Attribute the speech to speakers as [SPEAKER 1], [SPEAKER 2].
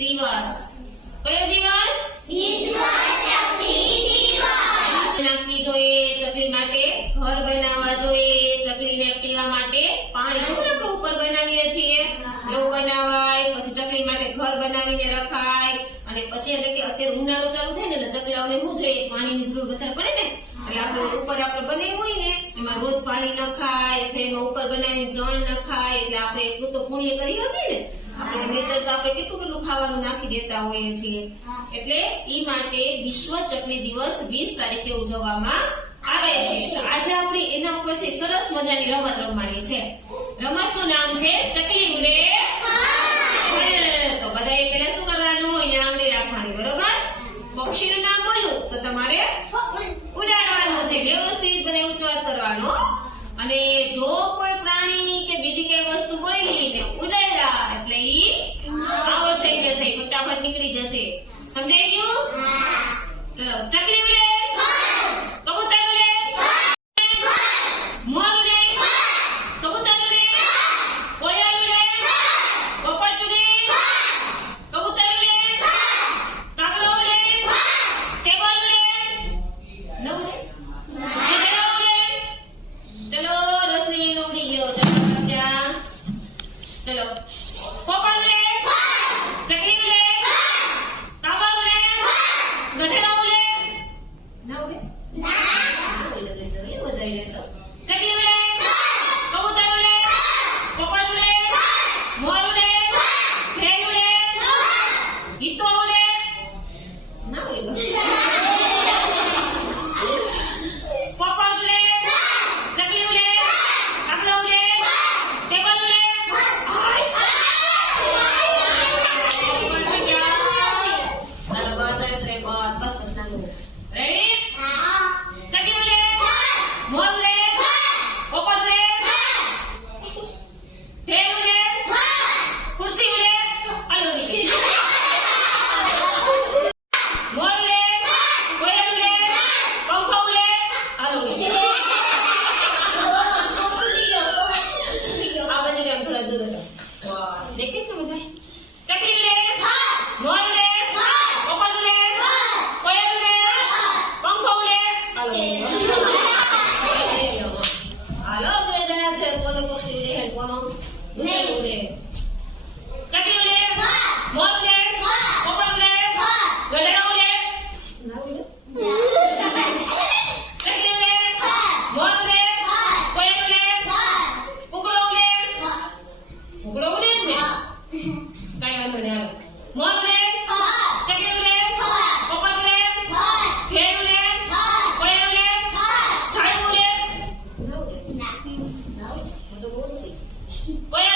[SPEAKER 1] દિવસ? કયો દિવસ? નાખવી જોઈએ, ચકલી માટે ઘર બનાવવા જોઈએ, ચકલીને પીવા માટે પાણી ઉપર બનાવીએ છીએ? એવું બનાવાય, પછી ચકલી માટે ઘર બનાવીને રખાય, અને પછી એટલે કે અત્યારે ઉનાળો ચાલુ થાય ને એટલે ચકલાઓને શું જોઈએ? પાણીની જરૂર વધારે પડે ને? એટલે આપણે ઉપર આપણે બનાવ્યું હોય ને એમાં રોજ પાણી ન ખાય, જેમાં ઉપર બનાવીને જળ ન ખાય, એટલે આપણે એટલું તો પુણ્ય કરી શકીએ ને? તો આપણે કેટલું કેટલું ખાવાનું નાખી દેતા હોઈએ છીએ. એટલે ઈ માટે વિશ્વ ચકલી દિવસ વીસ તારીખે ઉજવવામાં આવે છે. આજે આપણે એના ઉપરથી સરસ મજાની રમત રમવાની છે. રમતનું નામ છે ચકલી બદલ હતો બસ દેખીશ ને બધા ચકલી રે મોર રે પોપટ રે કોયલ રે પંખો રે હાલો. બે જણા છે. કોને પક્ષી રે કોનો નહીં. રે Go